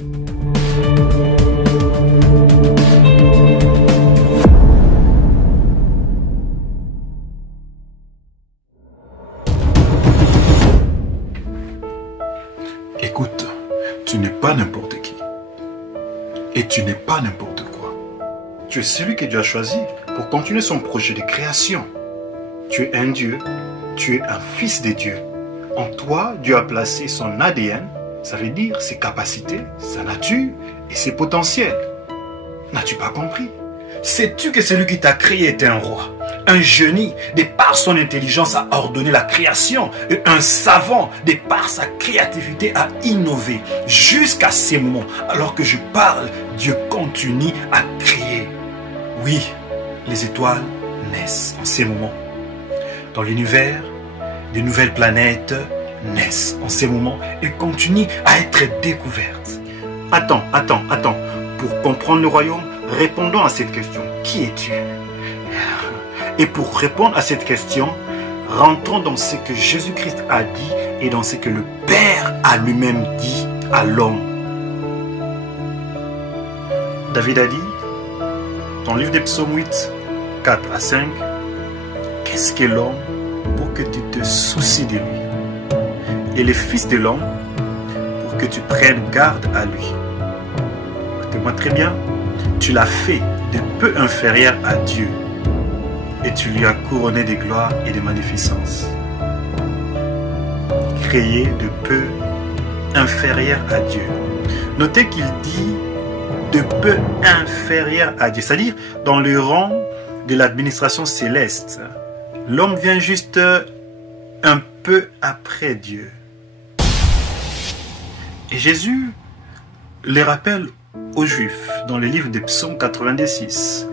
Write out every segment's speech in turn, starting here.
Écoute, tu n'es pas n'importe qui. Et tu n'es pas n'importe quoi. Tu es celui que Dieu a choisi pour continuer son projet de création. Tu es un Dieu, tu es un fils de Dieu. En toi, Dieu a placé son ADN, ça veut dire ses capacités, sa nature et ses potentiels. N'as-tu pas compris? Sais-tu que celui qui t'a créé est un roi, un génie, de par son intelligence a ordonné la création, et un savant, de par sa créativité a innové jusqu'à ces moments. Alors que je parle, Dieu continue à créer. Oui, les étoiles naissent en ces moments. Dans l'univers, de nouvelles planètes naissent en ces moments et continuent à être découvertes. Attends. Pour comprendre le royaume, répondons à cette question. Qui es-tu? Et pour répondre à cette question, rentrons dans ce que Jésus-Christ a dit et dans ce que le Père a lui-même dit à l'homme. David a dit, dans le livre des Psaumes 8, 4 à 5, « Qu'est-ce que l'homme pour que tu te soucies de lui? Et le Fils de l'homme pour que tu prennes garde à lui. » Écoutez-moi très bien, tu l'as fait de peu inférieur à Dieu et tu lui as couronné de gloire et de magnificence. Créé de peu inférieur à Dieu. Notez qu'il dit de peu inférieur à Dieu, c'est-à-dire dans le rang de l'administration céleste. L'homme vient juste un peu après Dieu. Et Jésus les rappelle aux Juifs dans le livre des Psaumes 86.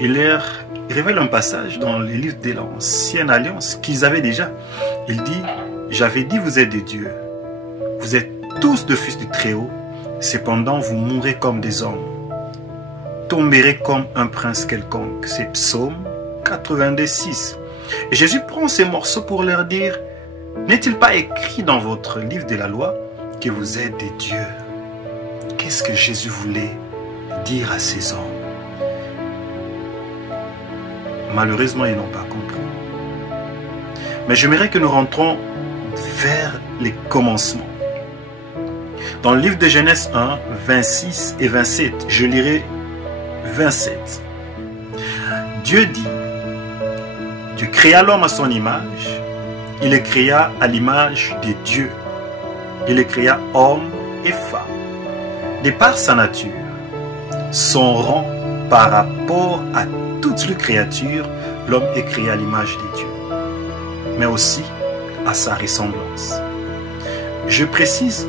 Il leur révèle un passage dans le livre de l'Ancienne Alliance qu'ils avaient déjà. Il dit, « J'avais dit, vous êtes des dieux. Vous êtes tous de fils du Très-Haut. Cependant, vous mourrez comme des hommes. Tomberez comme un prince quelconque. » C'est Psaume 86. Et Jésus prend ces morceaux pour leur dire, « N'est-il pas écrit dans votre livre de la loi que vous êtes des dieux ?» Qu'est-ce que Jésus voulait dire à ces hommes? Malheureusement, ils n'ont pas compris. Mais j'aimerais que nous rentrons vers les commencements. Dans le livre de Genèse 1, 26 et 27, je lirai 27. Dieu dit, Dieu créa l'homme à son image, il le créa à l'image de Dieu. Il le créa homme et femme. De par sa nature, son rang par rapport à toutes les créatures, l'homme est créé à l'image de Dieu, mais aussi à sa ressemblance. Je précise,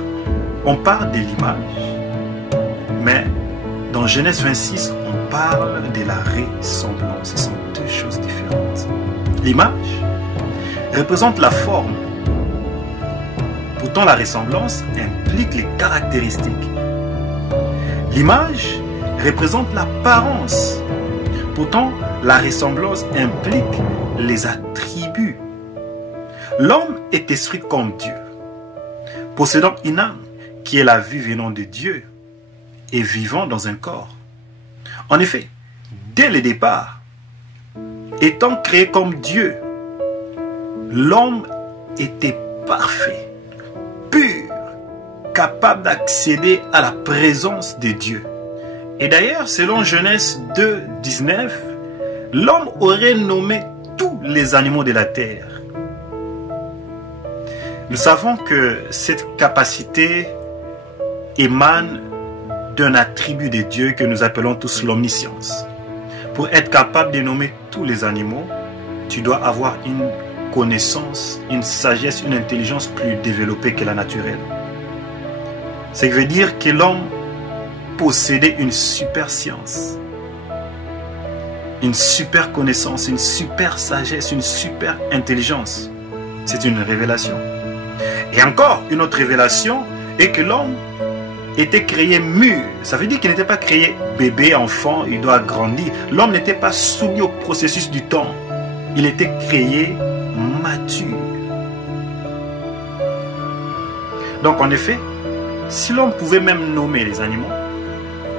on parle de l'image, mais dans Genèse 26, on parle de la ressemblance. Ce sont deux choses différentes. L'image représente la forme. Pourtant, la ressemblance implique les caractéristiques. L'image représente l'apparence. Pourtant, la ressemblance implique les attributs. L'homme est esprit comme Dieu, possédant une âme qui est la vie venant de Dieu et vivant dans un corps. En effet, dès le départ, étant créé comme Dieu, l'homme était parfait, pur, capable d'accéder à la présence de Dieu. Et d'ailleurs, selon Genèse 2, 19, l'homme aurait nommé tous les animaux de la terre. Nous savons que cette capacité émane d'un attribut de Dieu que nous appelons tous l'omniscience. Pour être capable de nommer tous les animaux, tu dois avoir une connaissance, une sagesse, une intelligence plus développée que la naturelle. Ce qui veut dire que l'homme possédait une super science, une super connaissance, une super sagesse, une super intelligence. C'est une révélation. Et encore une autre révélation est que l'homme était créé mûr. Ça veut dire qu'il n'était pas créé bébé, enfant, il doit grandir. L'homme n'était pas soumis au processus du temps. Il était créé mature. Donc en effet, si l'homme pouvait même nommer les animaux,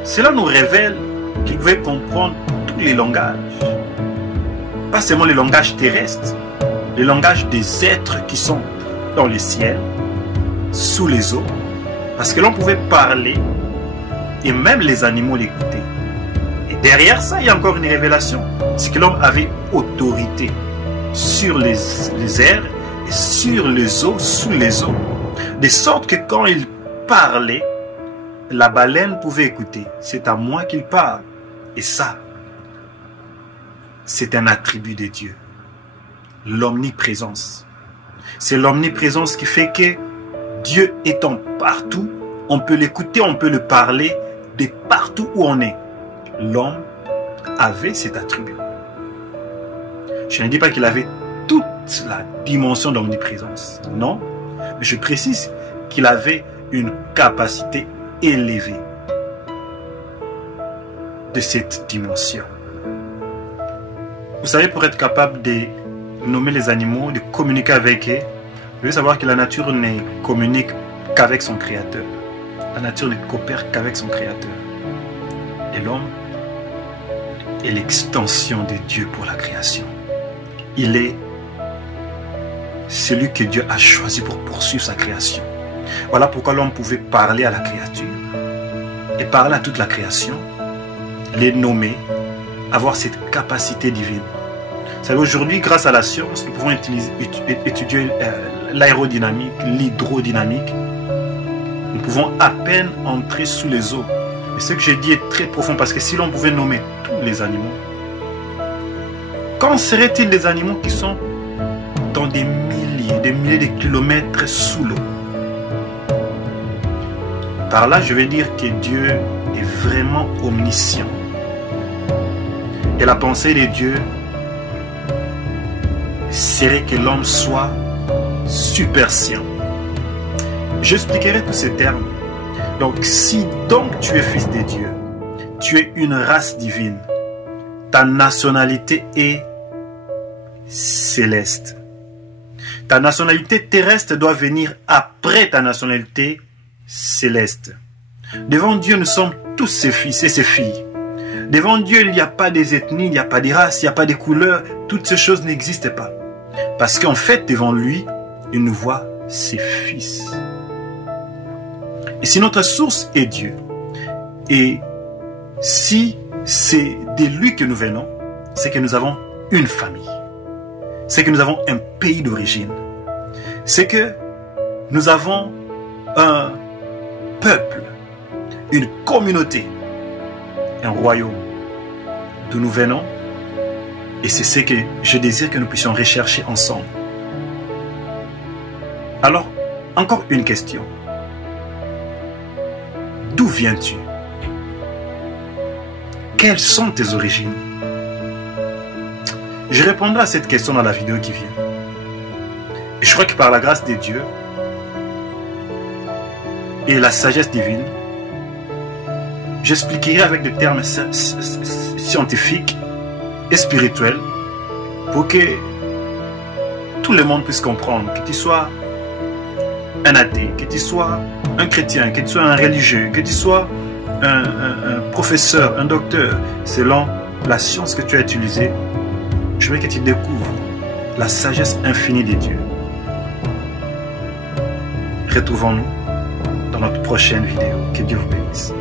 cela nous révèle qu'il pouvait comprendre tous les langages. Pas seulement les langages terrestres, les langages des êtres qui sont dans les ciels, sous les eaux, parce que l'on pouvait parler et même les animaux l'écoutaient. Et derrière ça, il y a encore une révélation, c'est que l'homme avait autorité sur les airs et sur les eaux, sous les eaux, de sorte que quand il parlait, la baleine pouvait écouter. C'est à moi qu'il parle. Et ça, c'est un attribut de Dieu. L'omniprésence. C'est l'omniprésence qui fait que Dieu étant partout, on peut l'écouter, on peut le parler de partout où on est. L'homme avait cet attribut. Je ne dis pas qu'il avait toute la dimension d'omniprésence. Non, mais je précise qu'il avait une capacité élevée de cette dimension. Vous savez, pour être capable de nommer les animaux, de communiquer avec eux, vous devez savoir que la nature ne communique qu'avec son créateur. La nature ne coopère qu'avec son créateur. Et l'homme est l'extension de Dieu pour la création. Il est celui que Dieu a choisi pour poursuivre sa création. Voilà pourquoi l'homme pouvait parler à la créature et parler à toute la création, les nommer, avoir cette capacité divine. Vous savez, aujourd'hui, grâce à la science, nous pouvons étudier l'aérodynamique, l'hydrodynamique. Nous pouvons à peine entrer sous les eaux. Mais ce que j'ai dit est très profond, parce que si l'on pouvait nommer tous les animaux, qu'en serait-il des animaux qui sont dans des milliers de kilomètres sous l'eau? Par là, je vais dire que Dieu est vraiment omniscient. Et la pensée de Dieu serait que l'homme soit superscient. J'expliquerai tous ces termes. Donc, si donc tu es fils de Dieu, tu es une race divine, ta nationalité est céleste. Ta nationalité terrestre doit venir après ta nationalité céleste. Devant Dieu, nous sommes tous ses fils et ses filles. Devant Dieu, il n'y a pas des ethnies, il n'y a pas des races, il n'y a pas des couleurs. Toutes ces choses n'existent pas. Parce qu'en fait, devant lui, il nous voit ses fils. Et si notre source est Dieu, et si c'est de lui que nous venons, c'est que nous avons une famille. C'est que nous avons un pays d'origine. C'est que nous avons un peuple, une communauté, un royaume d'où nous venons. Et c'est ce que je désire que nous puissions rechercher ensemble. Alors, encore une question. D'où viens-tu? Quelles sont tes origines? Je répondrai à cette question dans la vidéo qui vient. Et je crois que par la grâce de Dieu et la sagesse divine, j'expliquerai avec des termes scientifiques et spirituels pour que tout le monde puisse comprendre, que tu sois un athée, que tu sois un chrétien, que tu sois un religieux, que tu sois un professeur, un docteur, selon la science que tu as utilisée. Je veux que tu découvres la sagesse infinie de Dieu. Retrouvons-nous dans notre prochaine vidéo. Que Dieu vous bénisse.